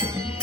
Bye.